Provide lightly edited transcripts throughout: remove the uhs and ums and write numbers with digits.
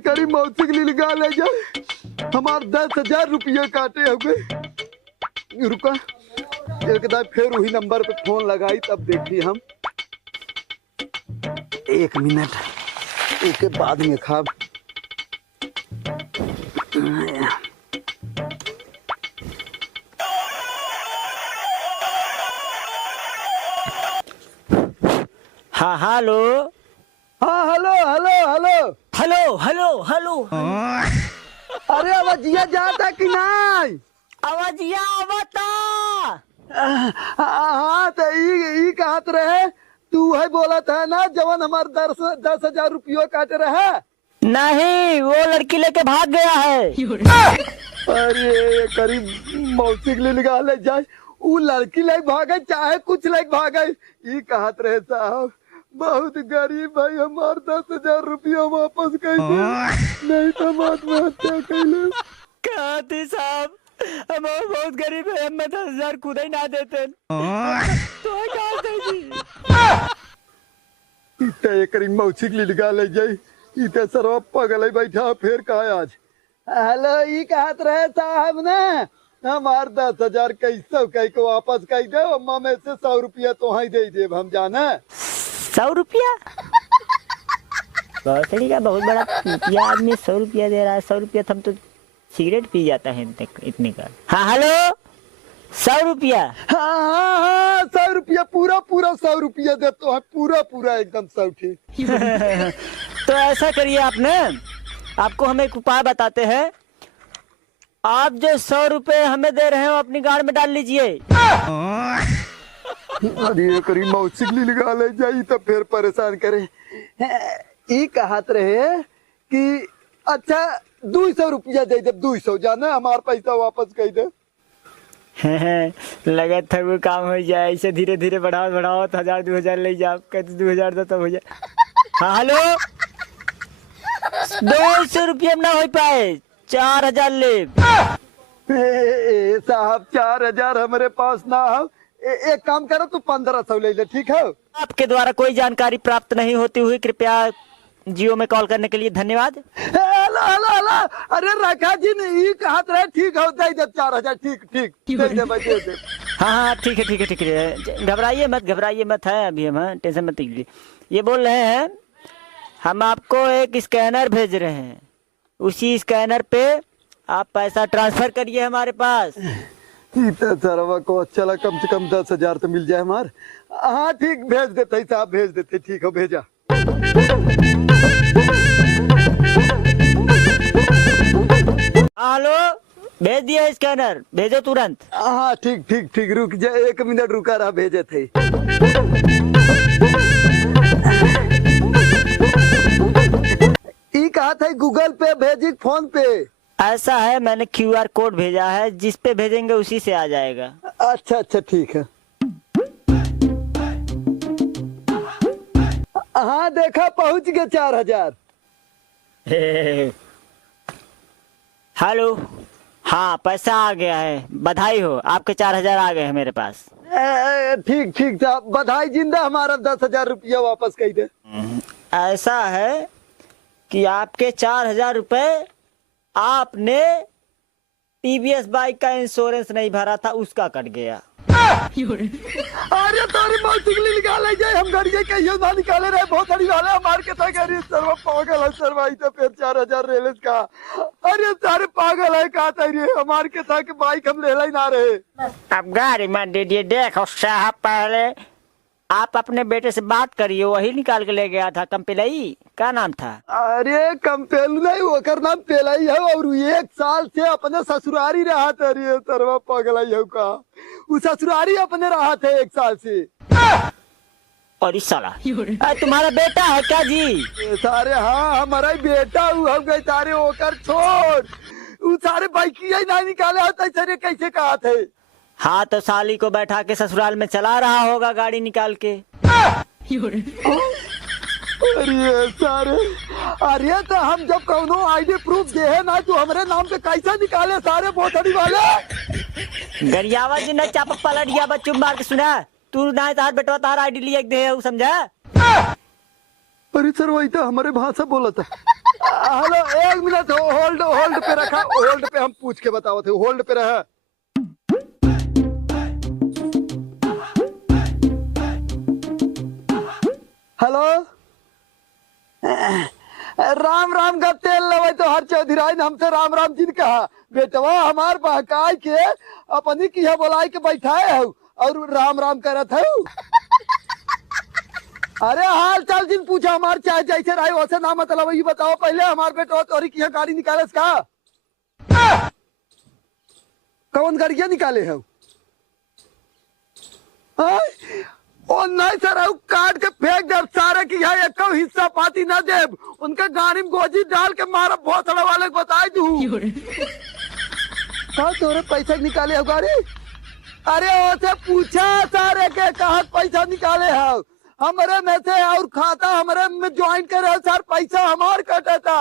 करीब मौसी के लिए लगा ले जाए। हमारे 10,000 रुपये काटे हुए। रुका एक दाई फिर वही नंबर पे फोन लगाई तब देखी हम। 1 मिनट उसके बाद में खाब। हाँ हेलो हाँ hello hello hello hello hello hello. अरे आवाजिया जाता कि नहीं? आवाजिया आवता। हाँ तो ई कहत रहे तू है बोला था ना जवन हमारे 10,000 रुपये काटे रहे। नहीं वो लड़की लेके भाग गया है। अरे करीब मौसी के लिए लगा ले जाए। वो लड़की लेके भागे चाहे कुछ लेके भागे। ई कहत रहे साहब बहुत गरीब भाई हमारे 10,000 रुपया वापस कर दे नहीं तो आत्महत्या कर ले। कहती साहब हम बहुत गरीब है, हमें 10,000 खुद ही ना देते तो कहा इतने करीब मौसी के लिए लगा ले जाए। इतने सरवा पगल बैठा फिर कहा आज हेलो ई कहत रहे साहब ने हमार 10,000 कैसे कह के वापस कर दे। अम्मा में से 100 रुपया तो ही दे देव हम जाने। 100 रुपया? भोसड़ी का बहुत बड़ा पिया आदमी 100 रुपया दे रहा है। 100 रुपया हम तो सिगरेट पी जाता है इतने का। हाँ हेलो 100 रुपया। हाँ 100 रुपया पूरा 100 रुपया देते हैं पूरा एकदम 100 ठीक। तो ऐसा करिए आपने आपको हम एक उपाय बताते हैं। आप जो 100 रुपए हमें दे रहे हैं वो अपनी गाड़ में डाल लीजिए। अरे करीब मौसी के लिए लगा ले जाई तो फिर परेशान करे। ये कहत रहे कि अच्छा 200 रुपया दे दे 200 जाना हमारा पैसा वापस कर दे। लगा था वो काम हो जाए। ऐसे धीरे धीरे बढ़ाओ 1000 2000 ले जाओ। कहते 2000 दो तब हो जाए। हाँ हेलो 200 रुपया ना हो पाए 4000 ले। साहब 4000 हमारे पास ना हो। एक काम करो तू 1500 ले ले ठीक है। आपके द्वारा कोई जानकारी प्राप्त नहीं होती हुई कृपया जियो में कॉल करने के लिए धन्यवाद। हेलो हेलो हेलो अरे रखा जी ने ये कहा रहे ठीक है दे दे 4000 ठीक दे दे भाई दे दे। हाँ ठीक है घबराइए मत है अभी हम टेंशन मत लीजिए। ये बोल रहे हैं हम आपको एक स्कैनर भेज रहे हैं। उसी स्कैनर पे आप पैसा ट्रांसफर करिए हमारे पास। इतना सरवा को चला कम से कम 10,000 तो मिल जाए हमार। हाँ ठीक भेज देते साहब भेज देते ठीक है भेजा। हेलो भेज दिया स्कैनर भेजो तुरंत। हाँ ठीक रुक जा 1 मिनट रुका रहा भेजे थे। ये कहा था गूगल पे भेजी फोन पे? ऐसा है मैंने QR कोड भेजा है जिस पे भेजेंगे उसी से आ जाएगा। अच्छा ठीक है। हाँ देखा पहुंच गए 4000। हेलो हाँ पैसा आ गया है बधाई हो आपके 4000 आ गए हैं मेरे पास। ठीक था बधाई जिंदा हमारा 10,000 रुपया वापस कर दे। ऐसा है कि आपके 4000 रुपए आपने TVS बाइक का इंश्योरेंस नहीं भरा था उसका कट गया। अरे तारी मौसी के लिए निकाले जाए हम गाड़ी के योजना निकाले रहे बहुत बड़ी वाले मार के था गाड़ी सर्व पागल है सर्वाई तो फिर 4000 रेलेस का। अरे सारे पागल है कहा था रे हमार के था कि बाइक हम ले ही ना रहे। अब गाड़ी मत दीजिए देखो साहब पहले आप अपने बेटे से बात करिए वही निकाल के ले गया था कंपेलई क्या नाम था? अरे कंपेलू नहीं वो नाम पेलाई है और 1 साल से अपने ससुरारी रहा था। अरे सर्वा पागल है का वो ससुरारी अपने रहा थे 1 साल से। और इस साला तुम्हारा बेटा है क्या जी? सारे हाँ हमारा ही बेटा हो गए सारे होकर छोड़ वो सारे बाइकिया ना निकाले होता सारे कैसे कहा थे। हाँ तो साली को बैठा के ससुराल में चला रहा होगा गाड़ी निकाल के। अरे सारे अरे तो हम जब कौनो ID प्रूफ दे है ना तो हमारे नाम पे कैसा निकाले सारे बोतड़ी वाले। गरियावा जी ने चापा पलट बच्चों मार के सुना तू ना हाथ बेटवा तार ID लिया दे समझा। अरे सर वही तो हमारे भाषा बोला था। हेलो, एक मिनट, होल्ड होल्ड पे रखा, होल्ड पे हम पूछ के बताओ थे, होल्ड पे रहा। हेलो, राम राम का तेल लवे तो हर चौधरी ने हमसे राम राम जी ने कहा, बेटवा हमार बहकाई के अपनी किया बोलाई के बैठाए हो और राम राम करत हो। अरे हाल चाल जिन पूछा, हमार चाहे जैसे रहे वैसे ना, मतलब ये बताओ पहले हमार बेटवा तोरी किया गाड़ी निकाले का? कौन गाड़िया निकाले हो? ओ नहीं सर, काट के फेंक दे सारे की है, एक हिस्सा पाती ना दे, उनके गाड़ी में गोजी डाल के मारा भोसड़ा वाले को बताई दू। कहा तोरे पैसा निकाले हो गाड़ी? अरे ओसे पूछा सारे के कहा पैसा निकाले हो, हमारे में से और खाता हमारे में ज्वाइन करे सर, पैसा हमार कटा था।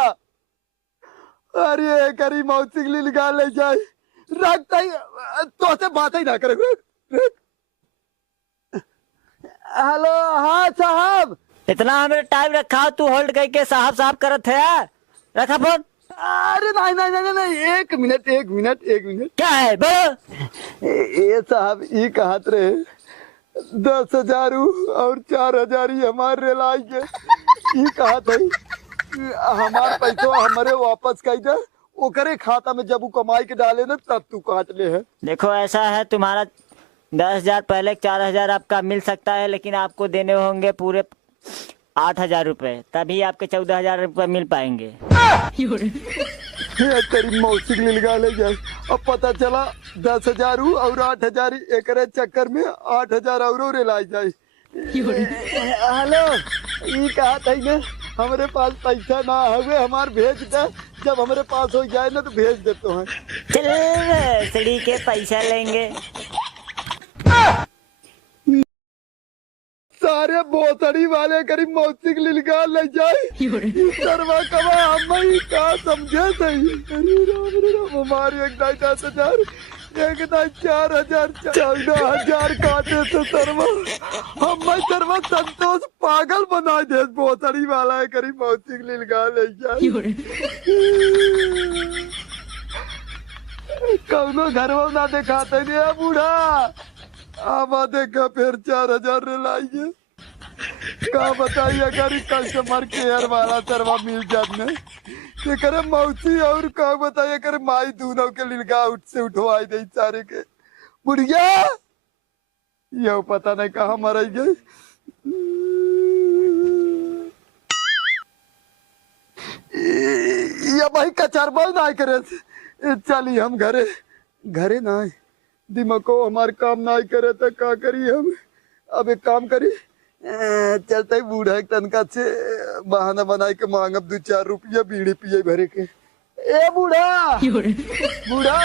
अरे करी मौसी निकाल ले जाए, रखता ही तो से बात ही ना करे। हेलो, हाँ साहब। इतना हमें टाइम रखा, तू होल्ड करके साहब साहब करत है, रखा फोन। अरे नहीं नहीं नहीं नहीं, एक मिनट एक मिनट एक मिनट। क्या है बोलो? ये साहब ये कहत रहे 10,000 और 4,000 ही हमारे रेलाई के, ये कहत है हमार पैसा हमारे वापस कर दे, ओकरे खाता में जब वो कमाई के डाले ना तब तू काट ले है। देखो ऐसा है, तुम्हारा 10,000 पहले 4,000 आपका मिल सकता है, लेकिन आपको देने होंगे पूरे 8,000 रुपए, तभी आपके 14,000 रुपए मिल पाएंगे। तेरी मौसी के लिए लगा ले जाए, अब पता चला 10,000 और 8,000 एक चक्कर में 8,000 और रेलाई जाए। हेलो, ये कहा था ना हमारे पास पैसा ना हुए, हमार भेज दे, जब हमारे पास हो जाए ना तो भेज देते हैं। चल सीढ़ी के पैसा लेंगे। सारे बोतड़ी वाले करीब मौसी के लिए निकाल ले जाए, सरवा कमा हम ही का समझे सही। अरे राम हमारी एक दाई 10,000 एक दाई 4,000 14,000 काटे तो सरवा हम सरवा संतोष पागल बना दे, बोतड़ी वाला है करीब मौसी के लिए निकाल ले जाए। कौनो घर ना दिखाते नहीं बूढ़ा, अब देखा फिर 4,000 लाइए, का बताइए अगर कस्टमर केयर वाला सरवा मिल जाने करे मौसी, और का बताइए करे माई दोनों के लिलगा उठ से उठवाई दे सारे के। बुढ़िया ये पता नहीं कहाँ मर गई। ये भाई कचरबा ना करे, चली हम घरे घरे ना दिमागो हमारे काम ना करे तो का करी हम। अब एक काम करी, चलते ही बूढ़ा तनका से बहाना बनाए के मांगब 2-4 रुपया बीड़ी पिए भरे के। ए बूढ़ा बूढ़ा